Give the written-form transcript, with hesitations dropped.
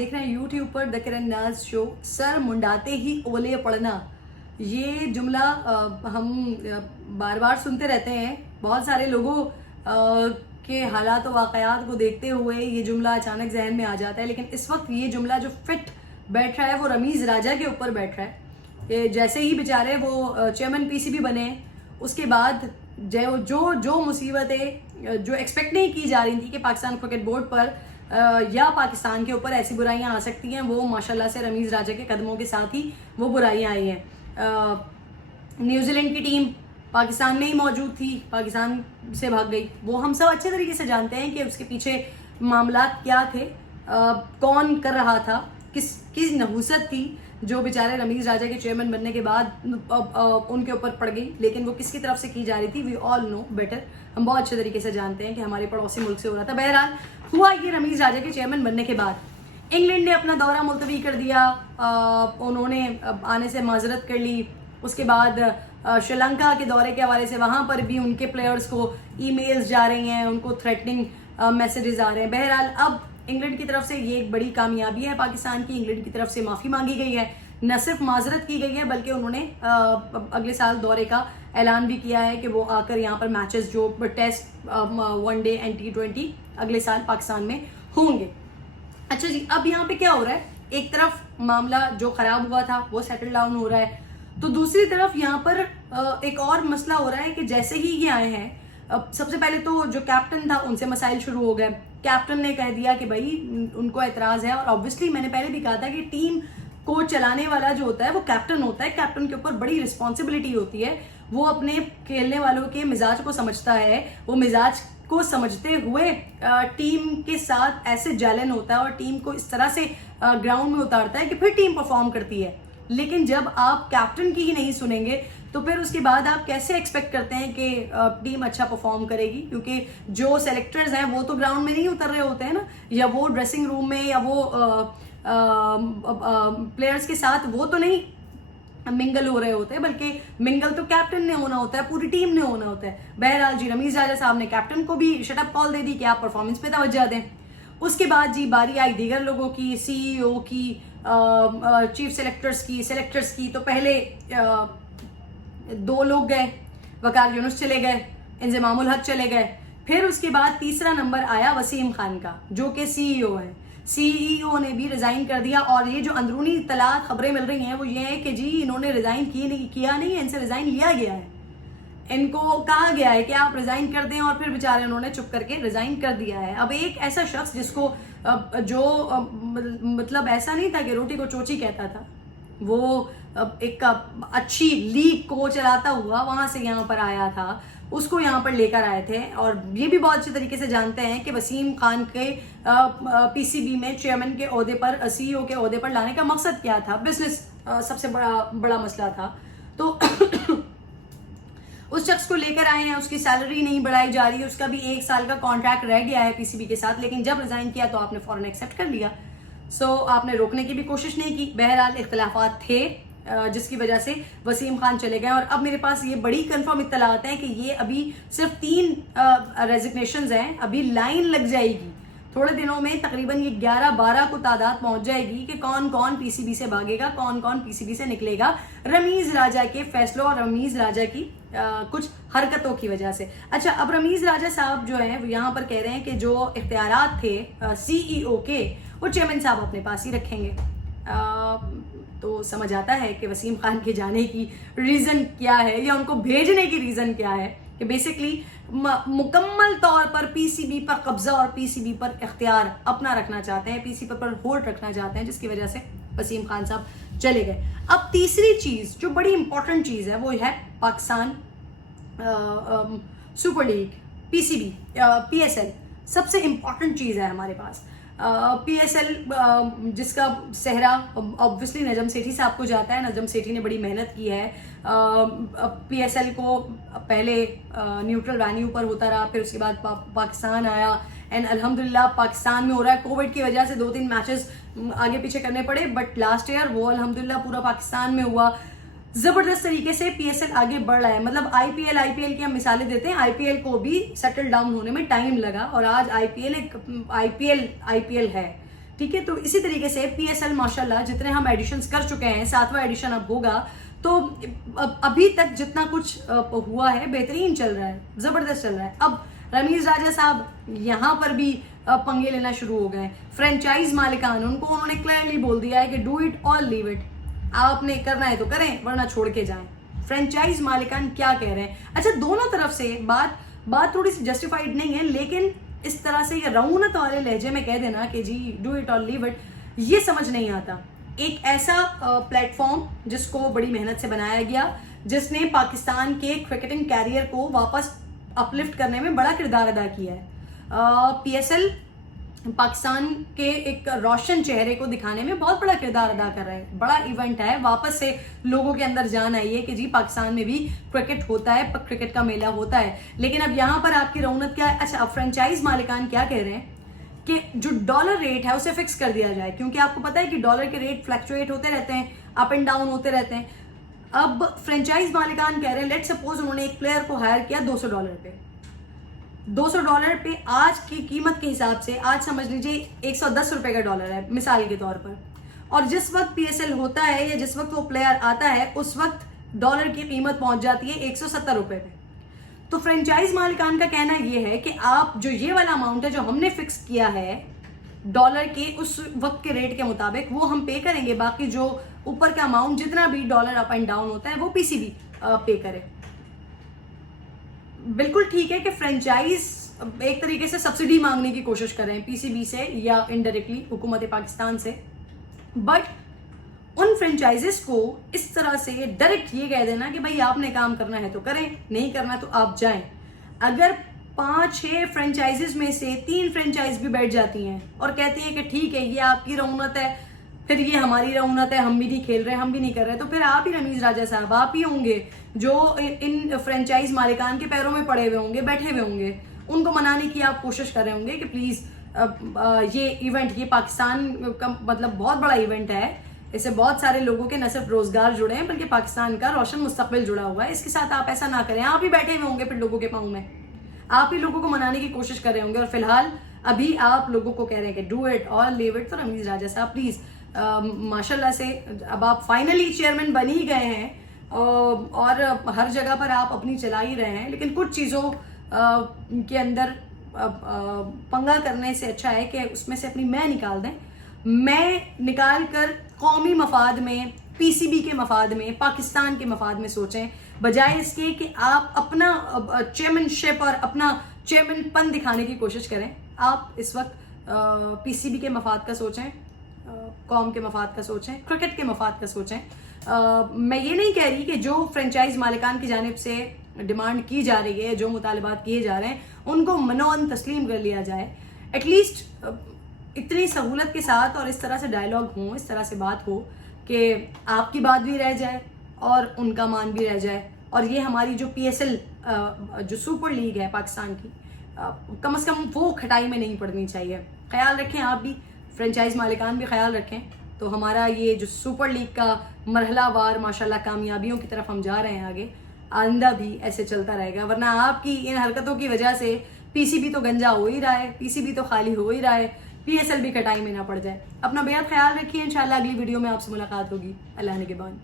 देख रहे हैं यूट्यूब पर द किरण नाज शो। सर मुंडाते ही ओले पड़ना, ये जुमला हम बार बार सुनते रहते हैं। बहुत सारे लोगों के हालात और वाकयात को देखते हुए ये जुमला अचानक जहन में आ जाता है, लेकिन इस वक्त ये जुमला जो फिट बैठ रहा है वो रमीज राजा के ऊपर बैठ रहा है। जैसे ही बेचारे वो चेयरमैन पीसीबी बने, उसके बाद जो मुसीबतें जो एक्सपेक्ट नहीं की जा रही थी कि पाकिस्तान क्रिकेट बोर्ड पर या पाकिस्तान के ऊपर ऐसी बुराइयां आ सकती हैं, वो माशाल्लाह से रमीज राजा के कदमों के साथ ही वो बुराइयां आई हैं। न्यूजीलैंड की टीम पाकिस्तान में ही मौजूद थी, पाकिस्तान से भाग गई। वो हम सब अच्छे तरीके से जानते हैं कि उसके पीछे मामला क्या थे, कौन कर रहा था, किस नहुसत थी जो बेचारे रमीज राजा के चेयरमैन बनने के बाद उनके ऊपर पड़ गई। लेकिन वो किसकी तरफ से की जा रही थी, वी ऑल नो बेटर। हम बहुत अच्छे तरीके से जानते हैं कि हमारे पड़ोसी मुल्क से हो रहा था। बहरहाल हुआ ये, रमीज राजा के चेयरमैन बनने के बाद इंग्लैंड ने अपना दौरा मुलतवी कर दिया। उन्होंने आने से माजरत कर ली। उसके बाद श्रीलंका के दौरे के हवाले से वहां पर भी उनके प्लेयर्स को ईमेल्स जा रही हैं, उनको थ्रेटनिंग मैसेजेस आ रहे हैं। बहरहाल अब इंग्लैंड की तरफ से ये एक बड़ी कामयाबी है पाकिस्तान की। इंग्लैंड की तरफ से माफी मांगी गई है, न सिर्फ माजरत की गई है बल्कि उन्होंने अगले साल दौरे का ऐलान भी किया है कि वो आकर यहाँ पर मैचेस जो टेस्ट, वनडे एंड T20 अगले साल पाकिस्तान में होंगे। अच्छा जी, अब यहाँ पे क्या हो रहा है, एक तरफ मामला जो खराब हुआ था वो सेटल डाउन हो रहा है, तो दूसरी तरफ यहाँ पर एक और मसला हो रहा है कि जैसे ही ये आए हैं, सबसे पहले तो जो कैप्टन था उनसे मसाइल शुरू हो गए। कैप्टन ने कह दिया कि भाई उनको एतराज है, और ऑब्वियसली मैंने पहले भी कहा था कि टीम को चलाने वाला जो होता है वो कैप्टन होता है। कैप्टन के ऊपर बड़ी रिस्पॉन्सिबिलिटी होती है। वो अपने खेलने वालों के मिजाज को समझता है, वो मिजाज को समझते हुए टीम के साथ ऐसे जैलन होता है और टीम को इस तरह से ग्राउंड में उतारता है कि फिर टीम परफॉर्म करती है। लेकिन जब आप कैप्टन की ही नहीं सुनेंगे तो फिर उसके बाद आप कैसे एक्सपेक्ट करते हैं कि टीम अच्छा परफॉर्म करेगी, क्योंकि जो सेलेक्टर्स हैं वो तो ग्राउंड में नहीं उतर रहे होते हैं ना, या वो ड्रेसिंग रूम में या वो प्लेयर्स के साथ वो तो नहीं मिंगल हो रहे होते हैं, बल्कि मिंगल तो कैप्टन ने होना होता है, पूरी टीम ने होना होता है। बहरहाल जी, रमीज राजा साहब ने कैप्टन को भी शटअप कॉल दे दी कि आप परफॉर्मेंस पे तवज्जो दें। उसके बाद जी बारी आई दीगर लोगों की, CEO की, चीफ सेलेक्टर्स की। तो पहले 2 लोग गए, वकार यूनुस चले गए, इंजमामुल हक चले गए। फिर उसके बाद तीसरा नंबर आया वसीम खान का, जो कि CEO है। CEO ने भी रिजाइन कर दिया, और ये जो अंदरूनी तलाक खबरें मिल रही हैं वो ये है कि जी इन्होंने रिजाइन किया नहीं है, इनसे रिजाइन लिया गया है। इनको कहा गया है कि आप रिजाइन कर दें, और फिर बेचारे उन्होंने चुप करके रिजाइन कर दिया है। अब एक ऐसा शख्स जिसको जो मतलब ऐसा नहीं था कि रोटी को चोची कहता था, वो एक अच्छी लीग को चलाता हुआ वहां से यहाँ पर आया था, उसको यहाँ पर लेकर आए थे। और ये भी बहुत अच्छे तरीके से जानते हैं कि वसीम खान के PCB में चेयरमैन के ओहदे पर, CEO के ओहदे पर लाने का मकसद क्या था। बिजनेस सबसे बड़ा मसला था। तो उस शख्स को लेकर आए हैं, उसकी सैलरी नहीं बढ़ाई जा रही है, उसका भी 1 साल का कॉन्ट्रैक्ट रह गया है PCB के साथ, लेकिन जब रिजाइन किया तो आपने फौरन एक्सेप्ट कर लिया। आपने रोकने की भी कोशिश नहीं की। बहरहाल इख्तलाफात थे जिसकी वजह से वसीम खान चले गए। और अब मेरे पास ये बड़ी कंफर्म इत्तलात है कि ये अभी सिर्फ 3 रेजिग्नेशंस हैं, अभी लाइन लग जाएगी थोड़े दिनों में, तकरीबन ये 11-12 को तादाद पहुंच जाएगी कि कौन कौन PCB से भागेगा, कौन कौन PCB से निकलेगा, रमीज राजा के फैसलों और रमीज राजा की कुछ हरकतों की वजह से। अच्छा, अब रमीज राजा साहब जो है यहाँ पर कह रहे हैं कि जो इख्तियारात थे CEO के, वो चेयरमैन साहब अपने पास ही रखेंगे। तो समझ आता है कि वसीम खान के जाने की रीजन क्या है, या उनको भेजने की रीजन क्या है, कि बेसिकली मुकम्मल तौर पर PCB पर कब्जा और PCB पर इख्तियार अपना रखना चाहते हैं, PCB पर होल्ड रखना चाहते हैं, जिसकी वजह से वसीम खान साहब चले गए। अब तीसरी चीज जो बड़ी इंपॉर्टेंट चीज है वो है Pakistan super league, PCB, PSL सबसे इंपॉर्टेंट चीज है हमारे पास। PSL जिसका सेहरा ऑब्वियसली नजम सेठी साहब को जाता है। नजम सेठी ने बड़ी मेहनत की है। PSL को पहले न्यूट्रल वेन्यू पर होता रहा, फिर उसके बाद पाकिस्तान आया, एंड अल्हम्दुलिल्लाह पाकिस्तान में हो रहा है। कोविड की वजह से 2-3 मैचेस आगे पीछे करने पड़े, बट लास्ट ईयर वो अल्हम्दुलिल्लाह पूरा पाकिस्तान में हुआ। जबरदस्त तरीके से PSL आगे बढ़ रहा है। मतलब IPL की हम मिसालें देते हैं, IPL को भी सेटल डाउन होने में टाइम लगा, और आज IPL है, ठीक है, तो इसी तरीके से PSL माशाल्लाह जितने हम एडिशंस कर चुके हैं, 7वां एडिशन अब होगा, तो अभी तक जितना कुछ हुआ है बेहतरीन चल रहा है, जबरदस्त चल रहा है। अब रमीज राजा साहब यहाँ पर भी पंगे लेना शुरू हो गए। फ्रेंचाइज मालिकान, उनको उन्होंने क्लियरली बोल दिया है कि डू इट और लीव इट, आपने करना है तो करें वरना छोड़ के जाएं। फ्रेंचाइज मालिकान क्या कह रहे हैं? अच्छा, दोनों तरफ से बात थोड़ी सी जस्टिफाइड नहीं है, लेकिन इस तरह से ये रऊनत वाले लहजे में कह देना कि जी डू इट और लीव इट, ये समझ नहीं आता। एक ऐसा प्लेटफॉर्म जिसको बड़ी मेहनत से बनाया गया, जिसने पाकिस्तान के क्रिकेटिंग कैरियर को वापस अपलिफ्ट करने में बड़ा किरदार अदा किया है। PSL पाकिस्तान के एक रोशन चेहरे को दिखाने में बहुत बड़ा किरदार अदा कर रहा है। बड़ा इवेंट है, वापस से लोगों के अंदर जान आई है कि जी पाकिस्तान में भी क्रिकेट होता है, क्रिकेट का मेला होता है। लेकिन अब यहाँ पर आपकी रौनक क्या है? अच्छा, अब फ्रेंचाइज मालिकान क्या कह रहे हैं कि जो डॉलर रेट है उसे फिक्स कर दिया जाए, क्योंकि आपको पता है कि डॉलर के रेट फ्लक्चुएट होते रहते हैं, अप एंड डाउन होते रहते हैं। अब फ्रेंचाइज मालिकान कह रहे हैं, लेट सपोज उन्होंने एक प्लेयर को हायर किया $200 पे, $200 पे आज की कीमत के हिसाब से, आज समझ लीजिए 110 रुपए का डॉलर है मिसाल के तौर पर, और जिस वक्त PSL होता है या जिस वक्त वो प्लेयर आता है उस वक्त डॉलर की कीमत पहुंच जाती है 170 रुपए पे। तो फ्रेंचाइज मालिकान का कहना ये है कि आप जो ये वाला अमाउंट है जो हमने फिक्स किया है डॉलर के उस वक्त के रेट के मुताबिक, वो हम पे करेंगे, बाकी जो ऊपर का अमाउंट जितना भी डॉलर अप एंड डाउन होता है वो PCB पे करे। बिल्कुल ठीक है कि फ्रेंचाइज एक तरीके से सब्सिडी मांगने की कोशिश कर रहे हैं PCB से या इनडायरेक्टली हुकूमत पाकिस्तान से, बट उन फ्रेंचाइजेस को इस तरह से डायरेक्ट ये कह देना कि भाई आपने काम करना है तो करें, नहीं करना तो आप जाएं। अगर 5-6 फ्रेंचाइजेस में से 3 फ्रेंचाइज भी बैठ जाती हैं और कहती हैं कि ठीक है ये आपकी रऊनत है, फिर ये हमारी रऊनत है, हम भी नहीं खेल रहे, हम भी नहीं कर रहे, तो फिर आप ही रमीज राजा साहब, आप ही होंगे जो इन फ्रेंचाइज मालिकान के पैरों में पड़े हुए होंगे, बैठे हुए होंगे, उनको मनाने की आप कोशिश कर रहे होंगे कि प्लीज ये इवेंट, ये पाकिस्तान का मतलब बहुत बड़ा इवेंट है, इससे बहुत सारे लोगों के न सिर्फ रोजगार जुड़े हैं बल्कि पाकिस्तान का रोशन मुस्तकबिल जुड़ा हुआ है, इसके साथ आप ऐसा ना करें। आप ही बैठे हुए होंगे फिर लोगों के पाँव में, आप ही लोगों को मनाने की कोशिश कर रहे होंगे, और फिलहाल अभी आप लोगों को कह रहे हैं कि डू इट और लीव इट। तो रमीज राजा साहब प्लीज, माशाल्लाह से अब आप फाइनली चेयरमैन बन ही गए हैं और हर जगह पर आप अपनी चला ही रहे हैं, लेकिन कुछ चीज़ों के अंदर पंगा करने से अच्छा है कि उसमें से अपनी मैं निकाल दें, मैं निकाल कर कौमी मफाद में, PCB के मफाद में, पाकिस्तान के मफाद में सोचें, बजाय इसके कि आप अपना चेयरमैनशिप और अपना चेयरमैनपन दिखाने की कोशिश करें। आप इस वक्त PCB के मफाद का सोचें, कौम के मफाद का सोचें, क्रिकेट के मफाद का सोचें। मैं ये नहीं कह रही कि जो फ्रेंचाइज मालिकान की जानिब से डिमांड की जा रही है, जो मुतालबात किए जा रहे हैं, उनको मनोन तस्लीम कर लिया जाए। एटलीस्ट इतनी सहूलत के साथ और इस तरह से डायलॉग हो, इस तरह से बात हो कि आपकी बात भी रह जाए और उनका मान भी रह जाए, और ये हमारी जो PSL जो सुपर लीग है पाकिस्तान की, कम से कम वो खटाई में नहीं पड़नी चाहिए। ख्याल रखें, आप भी फ्रेंचाइज मालिकान भी ख्याल रखें, तो हमारा ये जो सुपर लीग का मरहलावार माशाल्लाह कामयाबियों की तरफ हम जा रहे हैं आगे, आइंदा भी ऐसे चलता रहेगा। वरना आपकी इन हरकतों की वजह से PCB तो गंजा हो ही रहा है, PCB तो खाली हो ही रहा है, PSL भी कटाई में ना पड़ जाए। अपना बेहद ख्याल रखिए, इंशाल्लाह अगली वीडियो में आपसे मुलाकात होगी। अल्लाह ने के बाद।